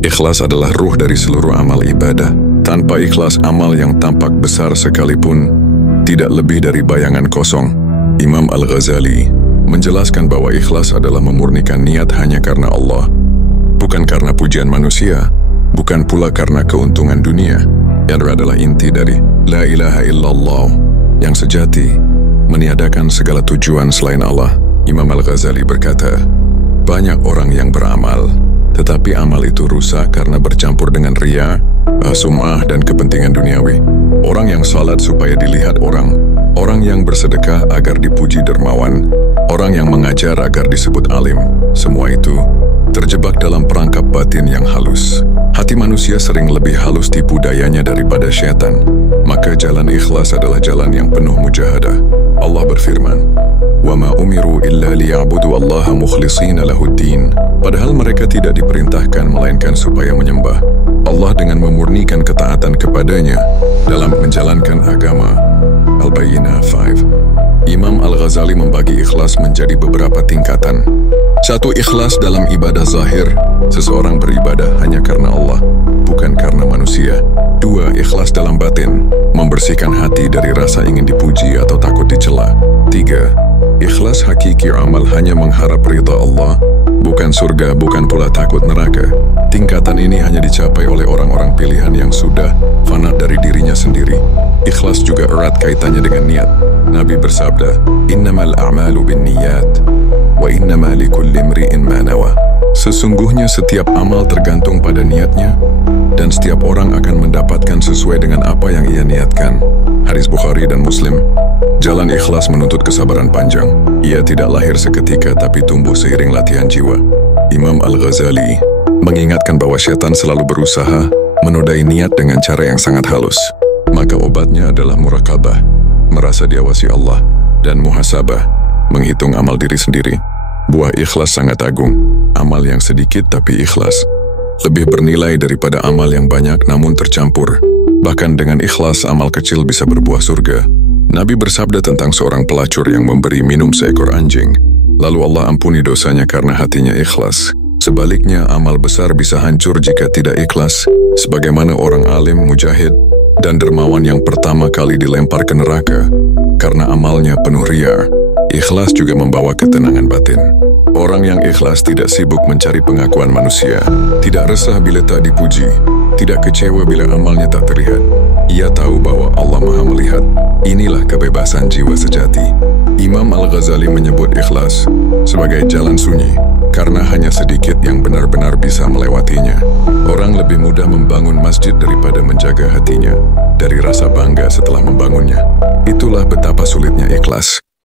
Ikhlas adalah ruh dari seluruh amal ibadah. Tanpa ikhlas, amal yang tampak besar sekalipun tidak lebih dari bayangan kosong. Imam Al-Ghazali menjelaskan bahwa ikhlas adalah memurnikan niat hanya karena Allah, bukan karena pujian manusia, bukan pula karena keuntungan dunia. Yang adalah inti dari La ilaha illallah yang sejati, meniadakan segala tujuan selain Allah. Imam Al-Ghazali berkata, banyak orang yang beramal, tetapi amal itu rusak karena bercampur dengan riya, sum'ah, dan kepentingan duniawi. Orang yang salat supaya dilihat orang, orang yang bersedekah agar dipuji dermawan, orang yang mengajar agar disebut alim, semua itu terjebak dalam perangkap batin yang halus. Hati manusia sering lebih halus tipu dayanya daripada syaitan. Maka jalan ikhlas adalah jalan yang penuh mujahadah. Allah berfirman, وَمَا أُمِرُوا إِلَّا لِيَعْبُدُوا اللَّهَ مُخْلِصِينَ لَهُ الدِّينَ. Padahal mereka tidak diperintahkan melainkan supaya menyembah Allah dengan memurnikan ketaatan kepadanya dalam menjalankan agama. Al-Bayyinah 5. Imam Al-Ghazali membagi ikhlas menjadi beberapa tingkatan. 1. Ikhlas dalam ibadah zahir. Seseorang beribadah hanya karena Allah, bukan karena manusia. 2. Ikhlas dalam batin. Membersihkan hati dari rasa ingin dipuji atau takut dicela. 3. Ikhlas hakiki, amal hanya mengharap ridha Allah, bukan surga, bukan pula takut neraka. Tingkatan ini hanya dicapai oleh orang-orang pilihan yang sudah fana dari dirinya sendiri. Ikhlas juga erat kaitannya dengan niat. Nabi bersabda, Innamal a'malu binniyat, wa innama likulli imri'in ma nawa. Sesungguhnya setiap amal tergantung pada niatnya, dan setiap orang akan mendapatkan sesuai dengan apa yang ia niatkan. Hadis Bukhari dan Muslim. Jalan ikhlas menuntut kesabaran panjang. Ia tidak lahir seketika tapi tumbuh seiring latihan jiwa. Imam Al-Ghazali mengingatkan bahwa syaitan selalu berusaha menodai niat dengan cara yang sangat halus. Maka obatnya adalah murakabah, merasa diawasi Allah, dan muhasabah, menghitung amal diri sendiri. Buah ikhlas sangat agung. Amal yang sedikit tapi ikhlas lebih bernilai daripada amal yang banyak namun tercampur. Bahkan dengan ikhlas, amal kecil bisa berbuah surga. Nabi bersabda tentang seorang pelacur yang memberi minum seekor anjing, lalu Allah ampuni dosanya karena hatinya ikhlas. Sebaliknya, amal besar bisa hancur jika tidak ikhlas, sebagaimana orang alim, mujahid, dan dermawan yang pertama kali dilempar ke neraka karena amalnya penuh riya. Ikhlas juga membawa ketenangan batin. Orang yang ikhlas tidak sibuk mencari pengakuan manusia, tidak resah bila tak dipuji, tidak kecewa bila amalnya tak terlihat. Ia tahu bahwa Allah Maha melihat. Inilah kebebasan jiwa sejati. Imam Al-Ghazali menyebut ikhlas sebagai jalan sunyi, karena hanya sedikit yang benar-benar bisa melewatinya. Orang lebih mudah membangun masjid daripada menjaga hatinya, dari rasa bangga setelah membangunnya. Itulah betapa sulitnya ikhlas.